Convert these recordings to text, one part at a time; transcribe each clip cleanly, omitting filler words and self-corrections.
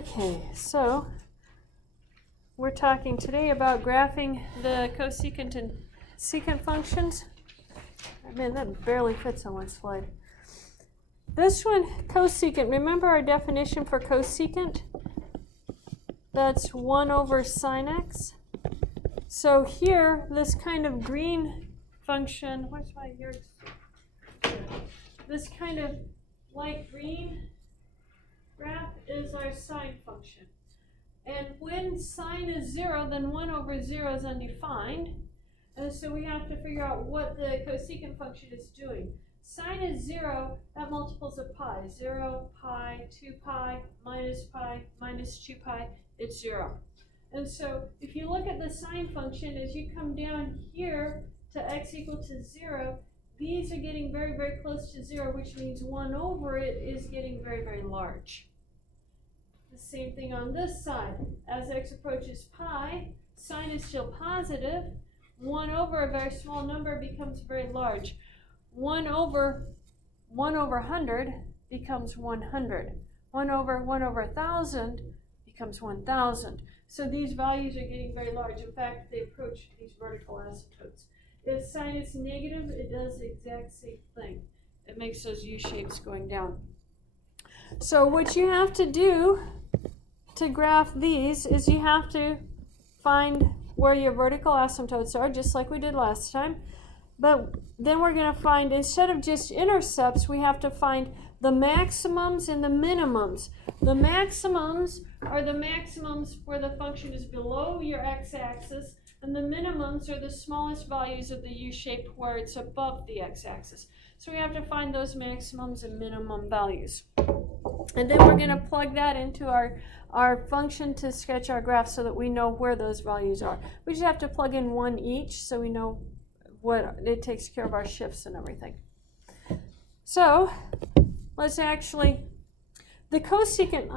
Okay, so we're talking today about graphing the cosecant and secant functions. Man, that barely fits on one slide. This one, cosecant. Remember our definition for cosecant? That's 1 over sine x. So here, this kind of green function, what's my here? This kind of light green graph is our sine function. And when sine is 0, then 1 over 0 is undefined. And so we have to figure out what the cosecant function is doing. Sine is 0, that multiples of pi. 0, pi, 2 pi, minus 2 pi, it's 0. And so if you look at the sine function, as you come down here to x equal to 0, these are getting very, very close to 0, which means 1 over it is getting very, very large. The same thing on this side. As x approaches pi, sine is still positive. 1 over a very small number becomes very large. 1 over 100 becomes 100. 1 over 1,000 becomes 1,000. So these values are getting very large. In fact, they approach these vertical asymptotes. If sine is negative, it does the exact same thing. It makes those U-shapes going down. So what you have to do to graph these is you have to find where your vertical asymptotes are, just like we did last time. But then we're going to find, instead of just intercepts, we have to find the maximums and the minimums. The maximums are the maximums where the function is below your x-axis, and the minimums are the smallest values of the U-shape where it's above the x-axis. So we have to find those maximums and minimum values. And then we're going to plug that into our function to sketch our graph so that we know where those values are. We just have to plug in one each so we know what it takes care of our shifts and everything. So let's actually, the cosecant,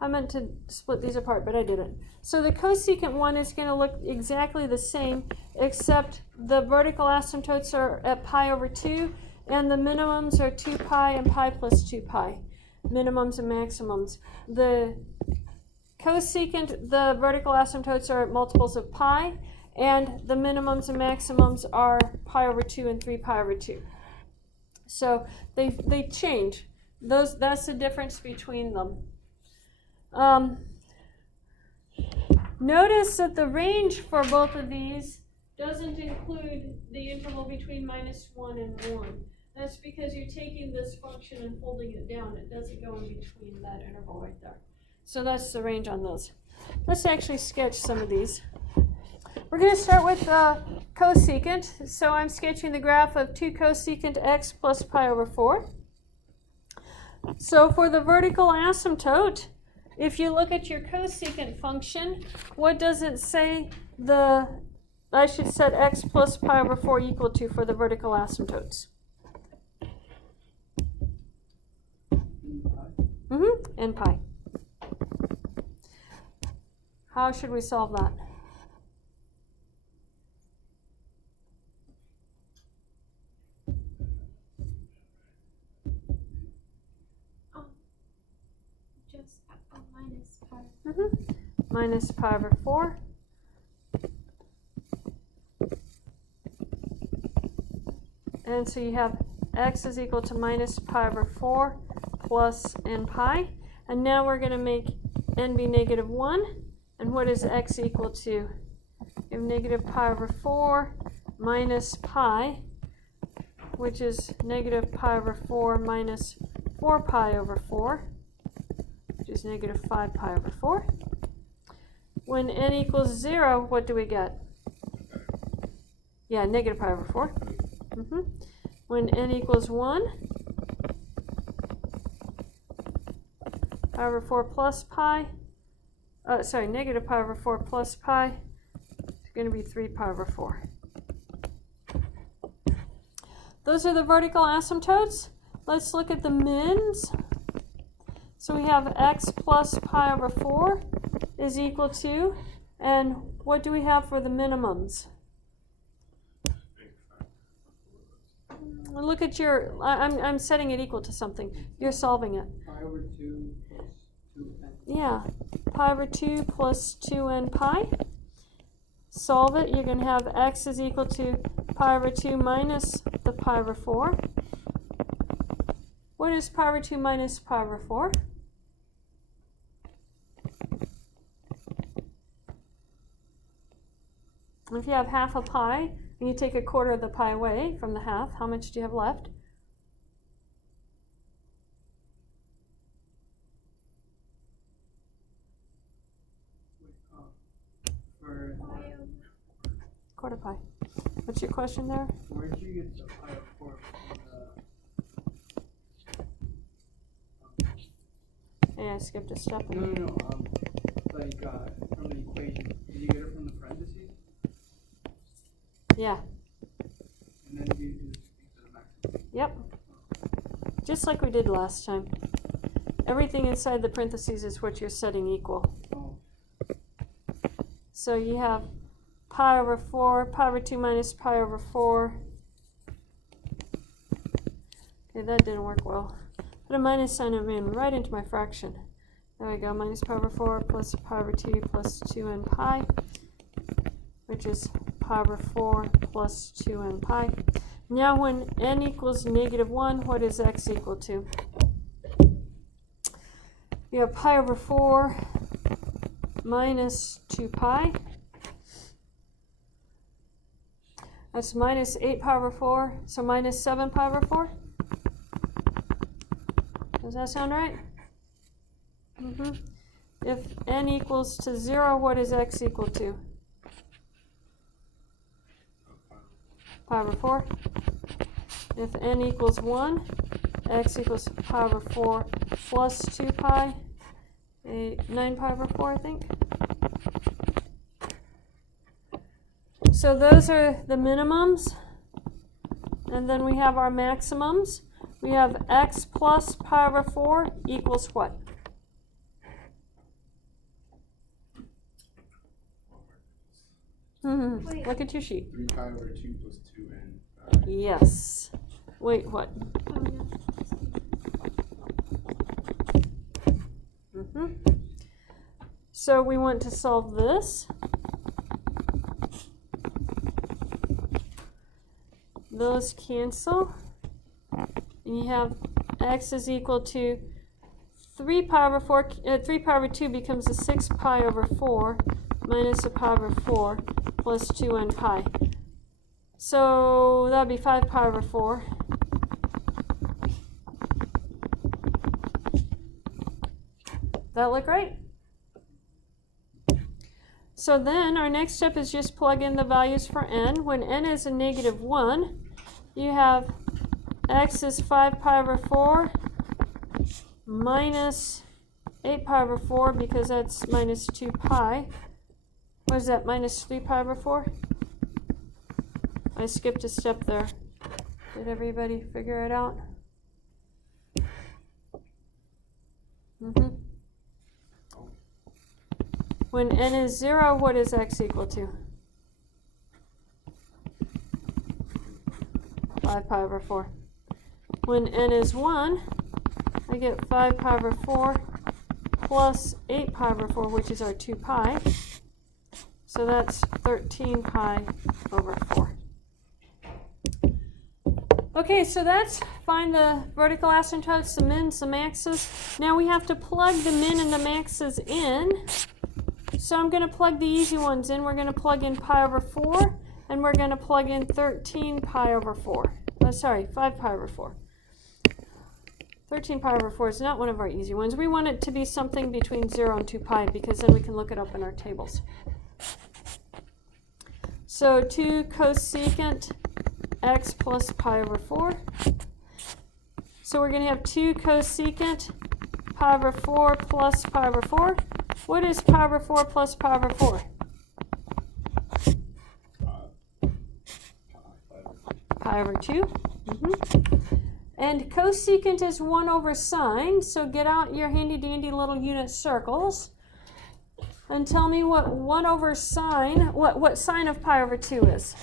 I meant to split these apart, but I didn't. So the cosecant one is going to look exactly the same, except the vertical asymptotes are at pi over 2, and the minimums are 2 pi and pi plus 2 pi, minimums and maximums. The cosecant, the vertical asymptotes are at multiples of pi, and the minimums and maximums are pi over 2 and 3 pi over 2. So they change. That's the difference between them. Notice that the range for both of these doesn't include the interval between -1 and 1. That's because you're taking this function and folding it down. It doesn't go in between that interval right there. So that's the range on those. Let's actually sketch some of these. We're going to start with cosecant. So I'm sketching the graph of 2 cosecant x plus pi over 4. So for the vertical asymptote, if you look at your cosecant function, what does it say I should set x plus pi over 4 equal to for the vertical asymptotes? N pi. How should we solve that? Just minus pi. Minus pi over 4. And so you have x is equal to minus pi over 4 plus n pi. And now we're going to make n be -1. And what is x equal to? You have negative pi over 4 minus pi, which is negative pi over 4 minus 4 pi over 4, which is negative 5 pi over 4. When n equals 0, what do we get? Yeah, negative pi over 4. When n equals 1, pi over 4 plus pi, negative pi over 4 plus pi is going to be 3 pi over 4. Those are the vertical asymptotes. Let's look at the mins. So we have x plus pi over 4 is equal to, and what do we have for the minimums? Look at your, I'm setting it equal to something. You're solving it. Pi over 2 plus 2n. Yeah, pi over 2 plus 2n pi. Solve it, you're going to have x is equal to pi over 2 minus the pi over 4. What is pi over 2 minus pi over 4? If you have half a pi, and you take a quarter of the pi away from the half, how much do you have left? For Quarter pi. What's your question there? where did you get the pi of 4 from Yeah, I skipped a step. the? No. Like from the equation. Did you get it from the parentheses? Yeah. And then you do to the maximum. Yep. Just like we did last time. Everything inside the parentheses is what you're setting equal. Oh. So you have pi over 4, pi over 2 minus pi over 4. Okay, that didn't work well. Put a minus sign right into my fraction. There we go, minus pi over 4 plus pi over 2 plus 2n pi, which is pi over 4 plus 2n pi. Now when n equals -1, what is x equal to? You have pi over 4 minus 2 pi. That's minus 8 pi over 4, so minus 7 pi over 4. Does that sound right? If n equals to 0, what is x equal to? Pi over 4. If n equals 1, x equals pi over 4 plus 2 pi, 9 pi over 4, I think. So those are the minimums. And then we have our maximums. We have x plus pi over 4 equals what? Look at your sheet. 3 pi over 2 plus 2n. Yes. Wait, what? So we want to solve this. Those cancel. And you have x is equal to 3 pi over 4. 3 pi over 2 becomes a 6 pi over 4 minus a pi over 4 plus 2n pi. So that would be 5 pi over 4. That look right? So then our next step is just plug in the values for n. When n is a -1, you have x is 5 pi over 4 minus 8 pi over 4 because that's minus 2 pi. What is that, minus 3 pi over 4? I skipped a step there. Did everybody figure it out? When n is 0, what is x equal to? 5 pi over 4. When n is 1, I get 5 pi over 4 plus 8 pi over 4, which is our 2 pi. So that's 13 pi over 4. Okay, so that's find the vertical asymptotes, the mins, the maxes. Now we have to plug the min and the maxes in. So I'm going to plug the easy ones in. We're going to plug in pi over 4, and we're going to plug in 13 pi over 4. Oh, sorry, 5 pi over 4. 13 pi over 4 is not one of our easy ones. We want it to be something between 0 and 2 pi because then we can look it up in our tables. So 2 cosecant x plus pi over 4. So we're going to have 2 cosecant pi over 4 plus pi over 4. What is pi over 4 plus pi over 4? Pi over 2. And cosecant is 1 over sine, so get out your handy-dandy little unit circles and tell me what 1 over sine, what sine of pi over 2 is.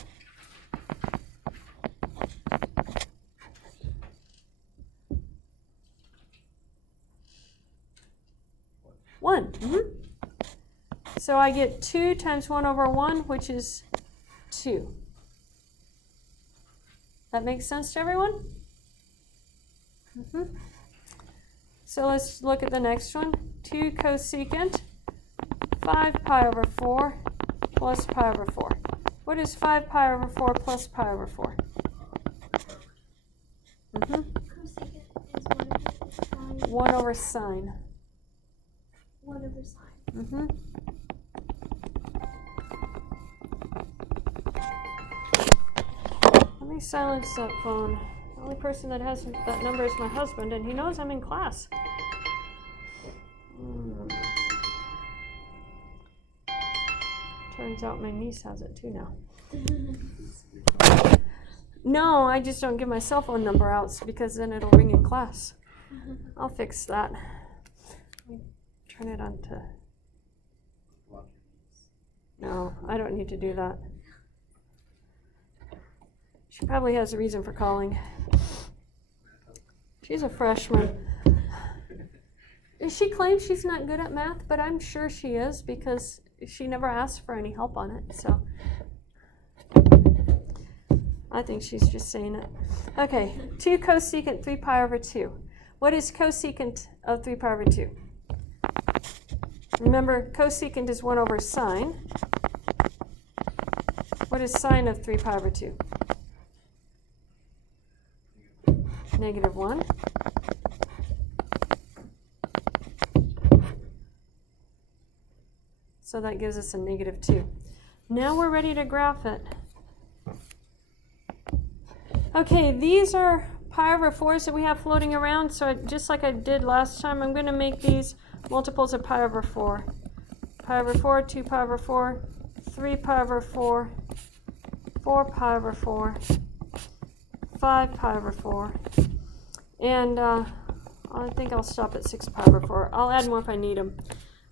1. So I get 2 times 1 over 1, which is 2. That makes sense to everyone? So let's look at the next one. 2 cosecant 5 pi over 4 plus pi over 4. What is 5 pi over 4 plus pi over 4? Cosecant is 1 over sine. 1 over sine. Let me silence that phone. The only person that has that number is my husband, and he knows I'm in class. Turns out my niece has it too now. No, I just don't give my cell phone number out because then it'll ring in class. I'll fix that. Let me turn it on to... No, I don't need to do that. She probably has a reason for calling. She's a freshman. She claims she's not good at math, but I'm sure she is because she never asked for any help on it. So I think she's just saying it. Okay, 2 cosecant 3 pi over 2. What is cosecant of 3 pi over 2? Remember, cosecant is 1 over sine. What is sine of 3 pi over 2? Negative 1. So that gives us a negative 2. Now we're ready to graph it. Okay, these are pi over 4s that we have floating around. So just like I did last time, I'm going to make these multiples of pi over 4. Pi over 4, 2 pi over 4, 3 pi over 4, 4 pi over 4, 5 pi over 4. And I think I'll stop at 6 pi over 4. I'll add more if I need them.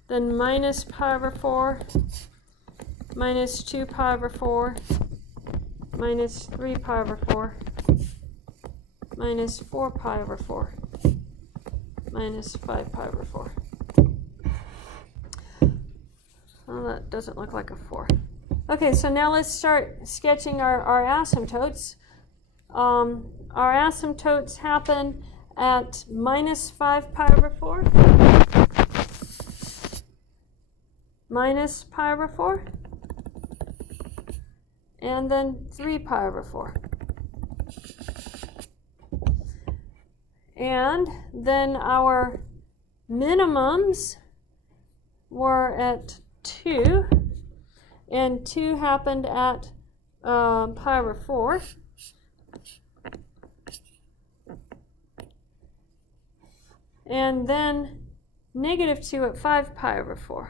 Then minus pi over 4, minus 2 pi over 4, minus 3 pi over 4, minus 4 pi over 4, minus 5 pi over 4. Well, that doesn't look like a 4. Okay, so now let's start sketching our asymptotes. Our asymptotes happen at minus 5 pi over 4, minus pi over 4, and then 3 pi over 4. And then our minimums were at 2, and 2 happened at pi over 4. And then negative 2 at 5 pi over 4.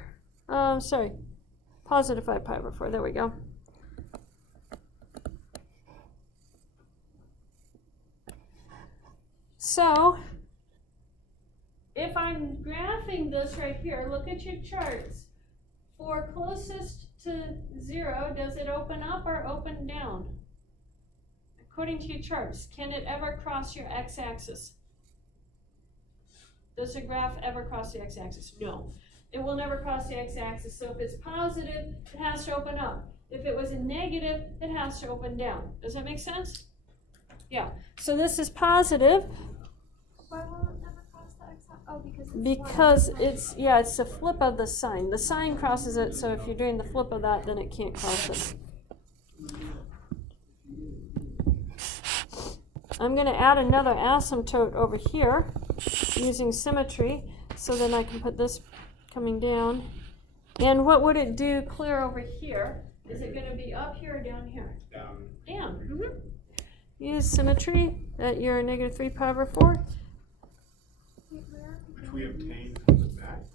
Positive 5 pi over 4. There we go. So, if I'm graphing this right here, look at your charts. For closest to 0, does it open up or open down? According to your charts, can it ever cross your x-axis? Does the graph ever cross the x-axis? No. It will never cross the x-axis. So if it's positive, it has to open up. If it was a negative, it has to open down. Does that make sense? Yeah. So this is positive. Why will it never cross the x-axis? Oh, because it's the flip of the sign. The sign crosses it, so if you're doing the flip of that, then it can't cross it. I'm going to add another asymptote over here using symmetry, so then I can put this coming down. And what would it do clear over here? Is it going to be up here or down here? Down. Down. Use symmetry at your negative 3 pi over 4. Which we obtained from the max.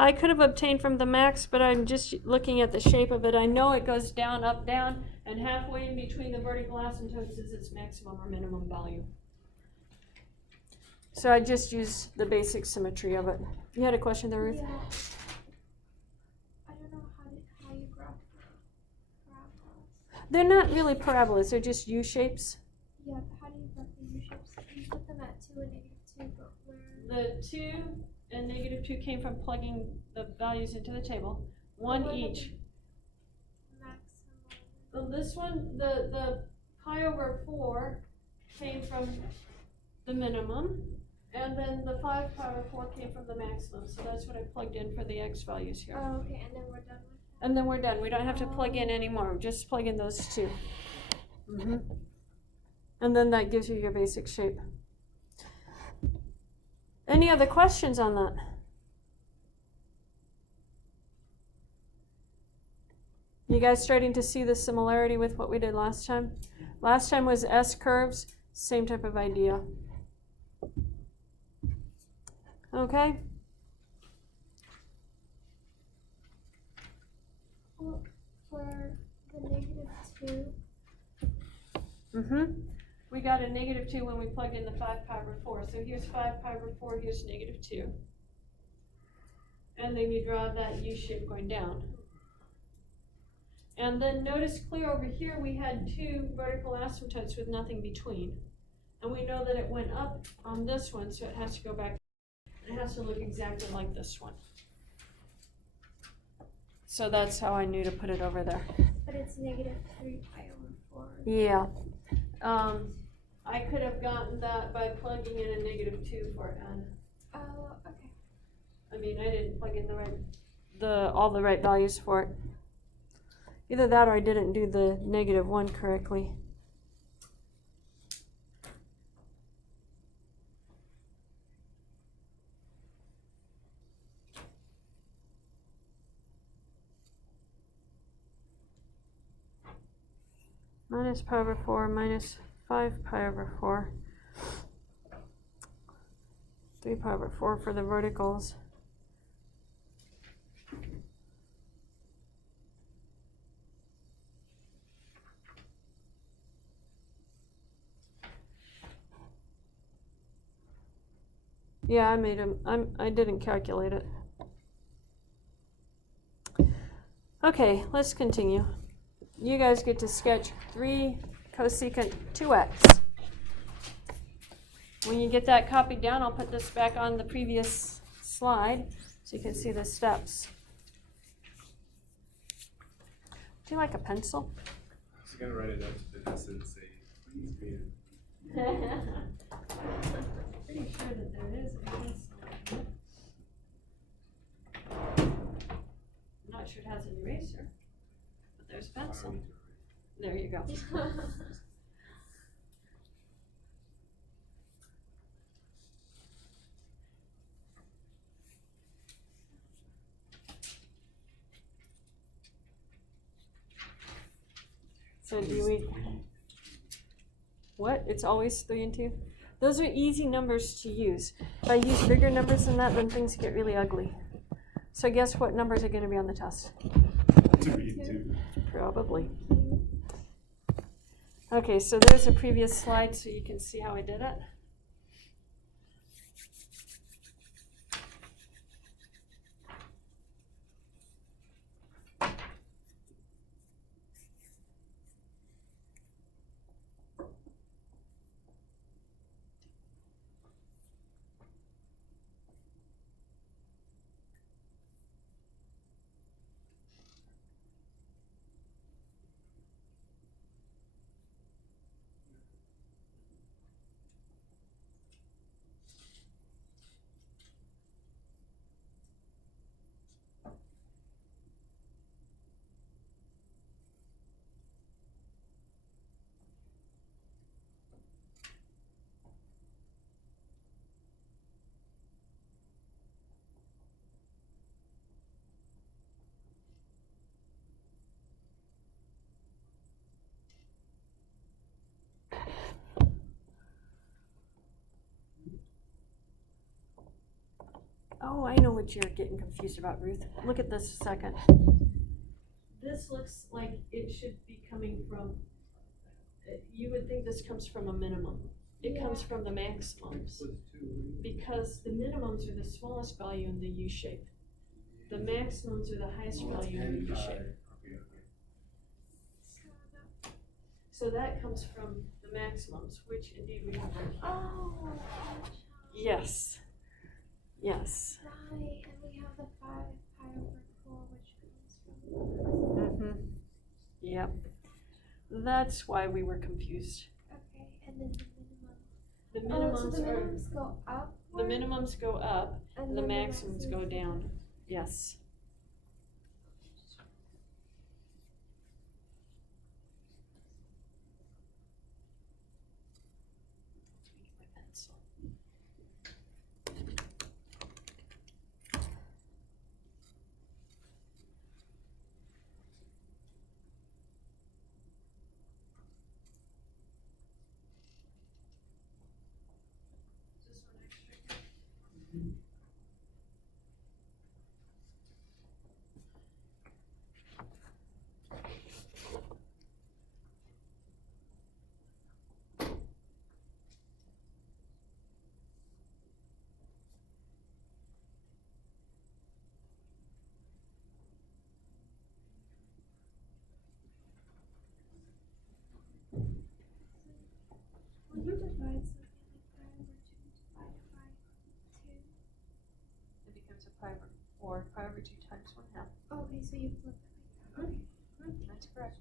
I could have obtained from the max, but I'm just looking at the shape of it. I know it goes down, up, down, and halfway in between the vertical asymptotes is its maximum or minimum value. So I just use the basic symmetry of it. You had a question there, Ruth? Yeah. I don't know how you graph parabolas. They're not really parabolas, they're just U-shapes. Yeah, but how do you graph the U-shapes? You put them at 2 and negative 2, but where? The 2 and -2 came from plugging the values into the table, one What about each. Maximum. So this one, the pi over 4 came from the minimum, and then the 5 pi over 4 came from the maximum, so that's what I plugged in for the x values here. Oh, okay, and then we're done with that. And then we're done, we don't have to plug in anymore, just plug in those two. And then that gives you your basic shape. Any other questions on that? You guys starting to see the similarity with what we did last time? Last time was S curves, same type of idea. Okay? Well, for the -2. We got a -2 when we plugged in the 5 pi over 4. So here's 5 pi over 4, here's -2. And then you draw that U shape going down. And then notice clear over here, we had 2 vertical asymptotes with nothing between. And we know that it went up on this one, so it has to go back. It has to look exactly like this one. So that's how I knew to put it over there. But it's -3 pi over 4. Yeah. I could have gotten that by plugging in a -2 for n. Oh, okay. I mean, I didn't plug in all the right values for it. Either that or I didn't do the -1 correctly. Minus pi over 4 minus 5 pi over 4. 3 pi over 4 for the verticals. Yeah, I made them. I didn't calculate it. Okay, let's continue. You guys get to sketch 3 cosecant 2x. When you get that copied down, I'll put this back on the previous slide so you can see the steps. Do you like a pencil? I was gonna write it up to Vanessa and say, please be in. Pretty sure that there is a pencil. I'm not sure it has an eraser, but there's a pencil. There you go. So do we, what? It's always 3 and 2? Those are easy numbers to use. If I use bigger numbers than that, then things get really ugly. So guess what numbers are going to be on the test? 2 and 2. Probably. Okay, so there's a previous slide so you can see how I did it. Oh, I know what you're getting confused about, Ruth. Look at this a second. This looks like it should be coming from, you would think this comes from a minimum. It comes from the maximums. Because the minimums are the smallest value in the U shape. The maximums are the highest value in the U shape. So that comes from the maximums, which indeed we have right here. Oh. Yes. Yes. that's why we were confused. Okay, and then the The minimum. minimums So the are, minimums go up. the minimums go up and the then maximums go down. Yes. My pencil. Is this one extra? When you divide something like pi over 2 divided by 2. It becomes a pi over 4, pi over 2 times 1/2. Okay, so you flip it like that. Okay. That's correct.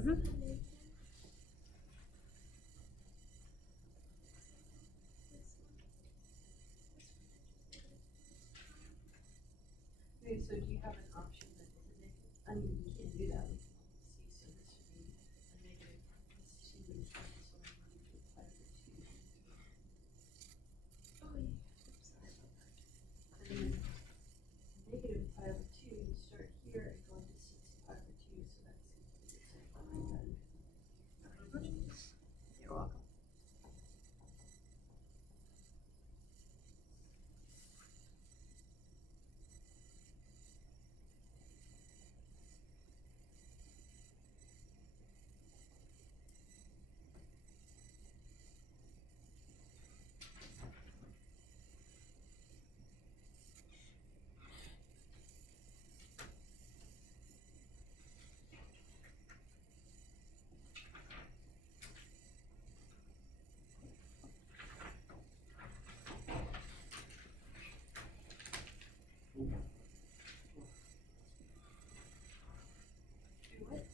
Okay, so do you have an option that is a negative? I mean, you can't do that. We can only see, so this would be a negative plus 2 times 1 to the power of 2. Oh, yeah. I'm sorry about that. And then negative pi over 2, you start here and go into 6 pi over 2, so that's exactly like that. You're welcome. Do what?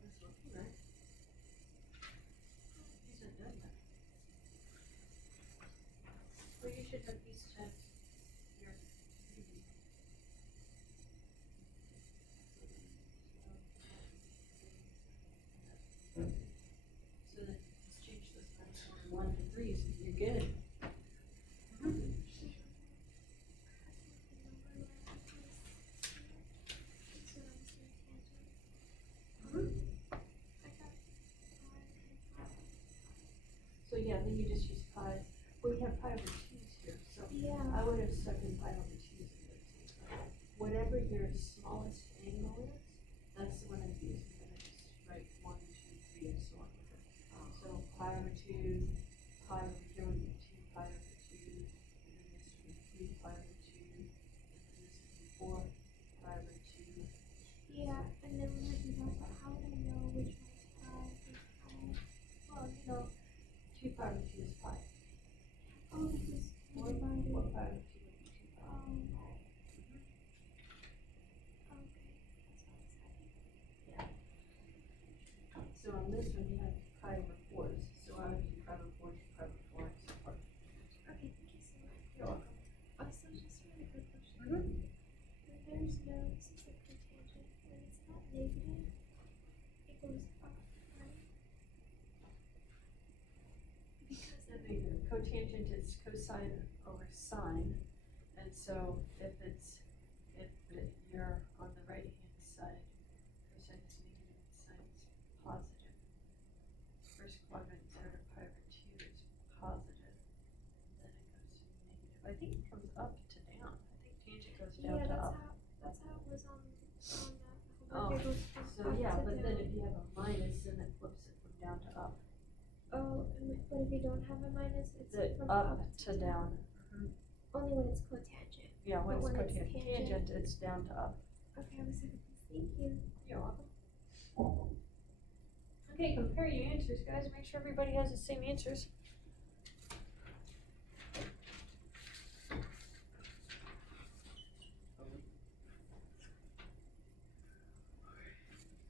That's looking right. These are done now. Well, you should have these times here. So then let's change this back from 1 to 3, so you're good. So yeah, then you just use pi. We have pi over 2's here, so Yeah. I would have stuck in pi over 2's and go to whatever your smallest angle is, that's the one I'd use. I'm gonna just write 1, 2, 3, and so on. So pi over 2, pi over here would be 2 pi over 2, and then this would be 3 pi over 2, and then this would be 4 pi over 2. Yeah, and then we have to talk about how would I know which one's pi, which pi. Well, you know, 2 pi over 2 is pi. Oh, because 4 we divided. pi over 2 would be 2 pi. Okay, that's all I said. So on this one, you have pi over 4's, so I would do pi over 4 to pi over 4 and so forth. Okay, thank you so much. You're welcome. Also, just a really quick question. When there's no, this is like cotangent, when it's not negative, it goes up, right? Because Then the cotangent is cosine over sine, and so if you're on the right hand side, cosine is negative and sine is positive. First quadrant 0 to pi over 2 is positive, and then it goes to negative. I think it comes up to down. I think tangent goes down yeah, to up. that's how it was on that. Oh, It goes from So up yeah, to but then down. if you have a minus, then it flips it from down to up. Oh, but if you don't have a minus, it's The from up to down. Only when it's cotangent. Yeah, when But it's when it's cotangent, tangent. it's down to up. Okay, I was like, thank you. You're welcome. Okay, compare your answers, guys. Make sure everybody has the same answers.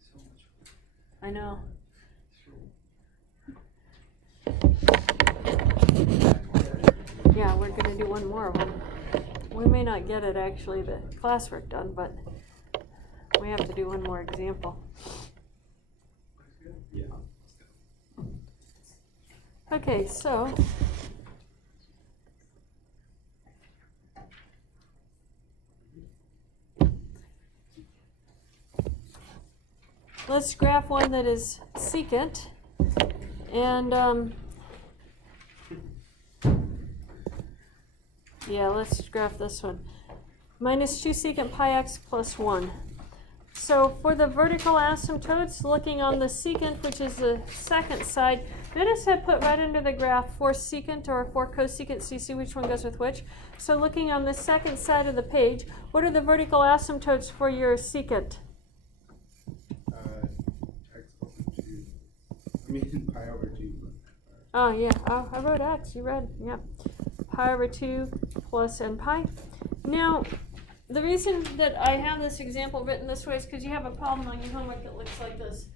So much. I know. Yeah, we're gonna do one more of them. We may not get it actually, the classwork done, but we have to do one more example. Yeah. Okay, so let's graph one that is secant, and yeah, let's graph this one. Minus 2 secant pi x plus 1. So for the vertical asymptotes, looking on the secant, which is the second side, notice I put right under the graph 4 secant or 4 cosecant, so you see which one goes with which. So looking on the second side of the page, what are the vertical asymptotes for your secant? X over 2. I mean, pi over 2. Oh yeah, oh, I wrote x, you read, yeah. Pi over 2 plus n pi. Now, the reason that I have this example written this way is because you have a problem on your homework that looks like this.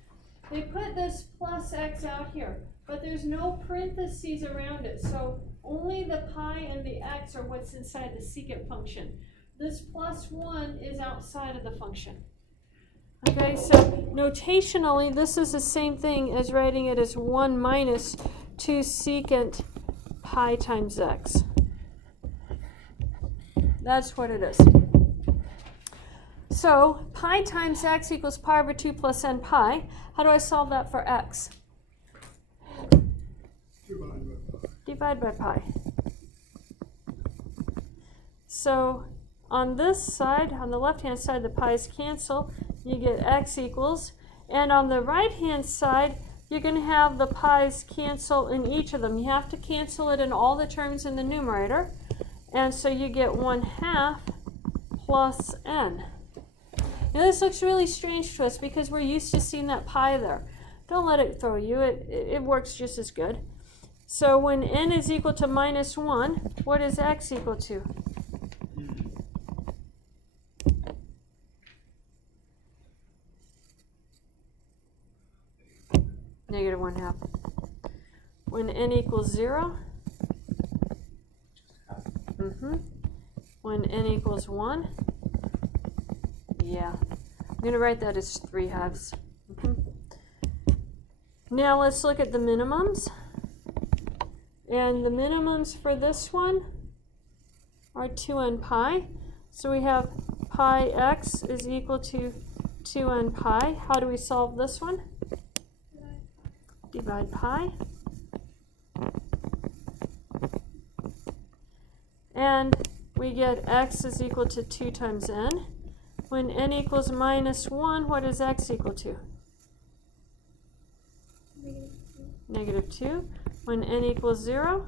They put this plus x out here, but there's no parentheses around it, so only the pi and the x are what's inside the secant function. This plus 1 is outside of the function. Okay, so notationally, this is the same thing as writing it as 1 minus 2 secant pi times x. That's what it is. So pi times x equals pi over 2 plus n pi. How do I solve that for x? Divide by pi. So on this side, on the left-hand side, the pi's cancel. You get x equals. And on the right-hand side, you're going to have the pi's cancel in each of them. You have to cancel it in all the terms in the numerator. And so you get 1/2 plus n. Now this looks really strange to us because we're used to seeing that pi there. Don't let it throw you. It works just as good. So when n is equal to -1, what is x equal to? -1/2. When n equals 0? When n equals 1? Yeah. I'm going to write that as 3/2. Now let's look at the minimums. And the minimums for this one are 2n pi. So we have pi x is equal to 2n pi. How do we solve this one? Divide pi. And we get x is equal to 2 times n. When n equals -1, what is x equal to? -2. When n equals 0?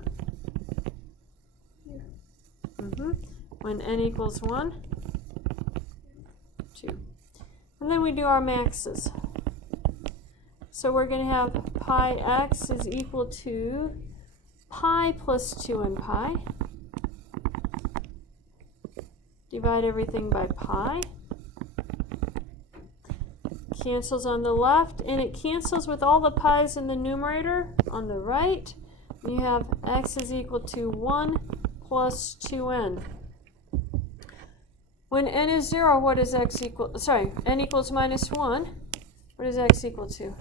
When n equals 1? 2. And then we do our maxes. So we're going to have pi x is equal to pi plus 2n pi. Divide everything by pi. Cancels on the left, and it cancels with all the pi's in the numerator on the right. You have x is equal to 1 plus 2n. When n is 0, what is x equal? Sorry, n equals -1. What is x equal to?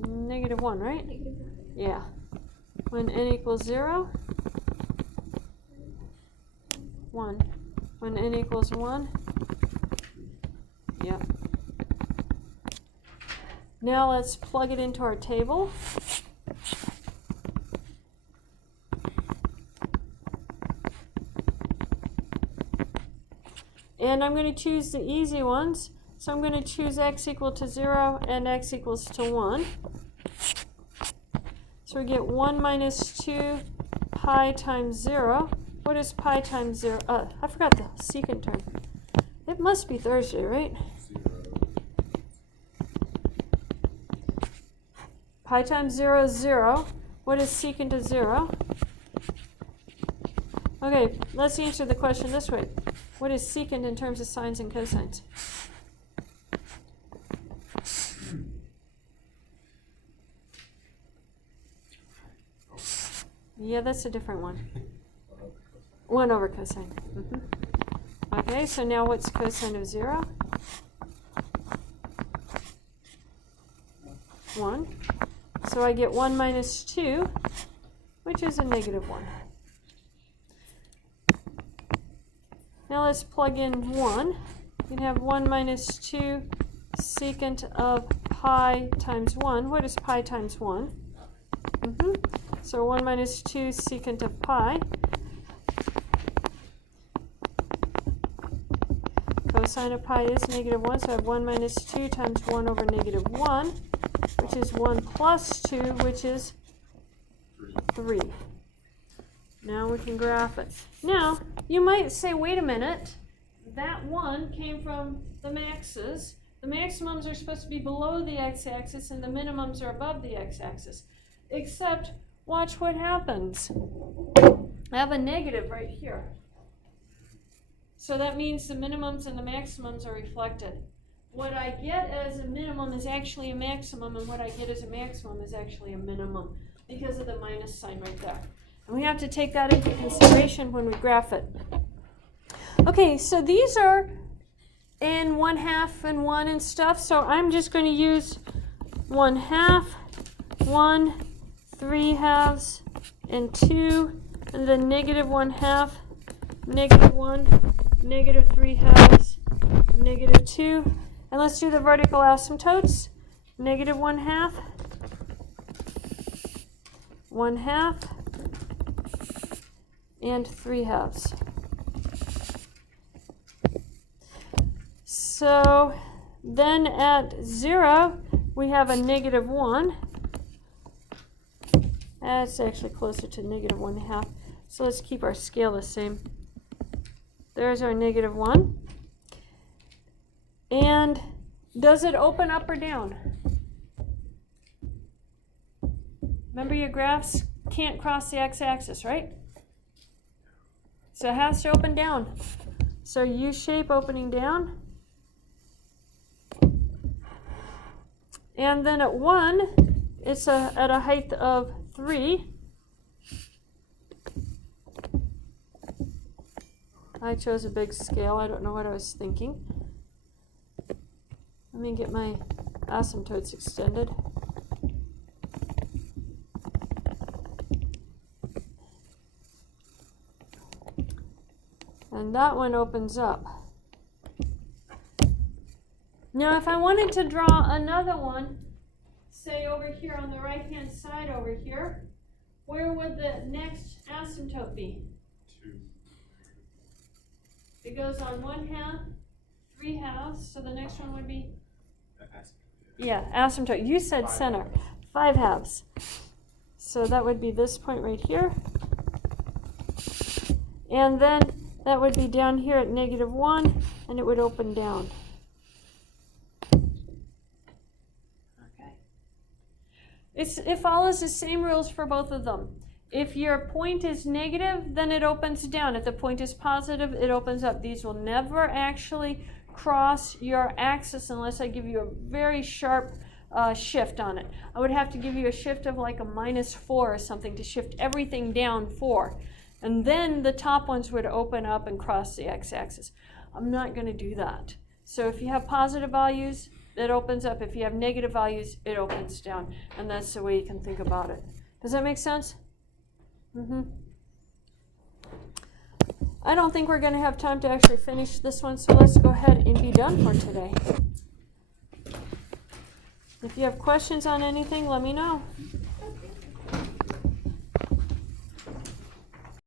-1, right? Yeah. When n equals 0, 1. When n equals 1, yep. Now let's plug it into our table. And I'm going to choose the easy ones. So I'm going to choose x equal to 0 and x equals to 1. So we get 1 minus 2 pi times 0. What is pi times 0? I forgot the secant term. It must be Thursday, right? 0. Pi times 0 is 0. What is secant of 0? Okay, let's answer the question this way. What is secant in terms of sines and cosines? Yeah, that's a different one. 1 over cosine. Okay, so now what's cosine of 0? 1. So I get 1 minus 2, which is a -1. Now let's plug in 1. You can have 1 minus 2 secant of pi times 1. What is pi times 1? So 1 minus 2 secant of pi. Cosine of pi is -1, so I have 1 minus 2 times 1 over -1, which is 1 plus 2, which is 3. Now we can graph it. Now, you might say, wait a minute, that 1 came from the maxes. The maximums are supposed to be below the x-axis and the minimums are above the x-axis. Except watch what happens. I have a negative right here. So that means the minimums and the maximums are reflected. What I get as a minimum is actually a maximum, and what I get as a maximum is actually a minimum because of the minus sign right there. And we have to take that into consideration when we graph it. Okay, so these are in 1/2 and 1 and stuff, so I'm just going to use 1/2, 1, 3/2, and 2, and then negative 1/2, negative 1, negative 3/2, negative 2. And let's do the vertical asymptotes. Negative 1/2, 1/2, and 3/2. So then at 0, we have a negative 1. That's actually closer to negative 1/2. So let's keep our scale the same. There's our negative 1. And does it open up or down? Remember, your graphs can't cross the x-axis, right? So it has to open down. So U-shape opening down. And then at 1, it's at a height of 3. I chose a big scale. I don't know what I was thinking. Let me get my asymptotes extended. And that one opens up. Now if I wanted to draw another one, say over here on the right hand side over here, where would the next asymptote be? 2. It goes on 1/2, 3/2, so the next one would be? Yeah, asymptote. You said center. 5/2. So that would be this point right here. And then that would be down here at negative 1, and it would open down. Okay. It follows the same rules for both of them. If your point is negative, then it opens down. If the point is positive, it opens up. These will never actually cross your axis unless I give you a very sharp shift on it. I would have to give you a shift of like a -4 or something to shift everything down 4. And then the top ones would open up and cross the x-axis. I'm not going to do that. So if you have positive values, it opens up. If you have negative values, it opens down. And that's the way you can think about it. Does that make sense? I don't think we're going to have time to actually finish this one, so let's go ahead and be done for today. If you have questions on anything, let me know.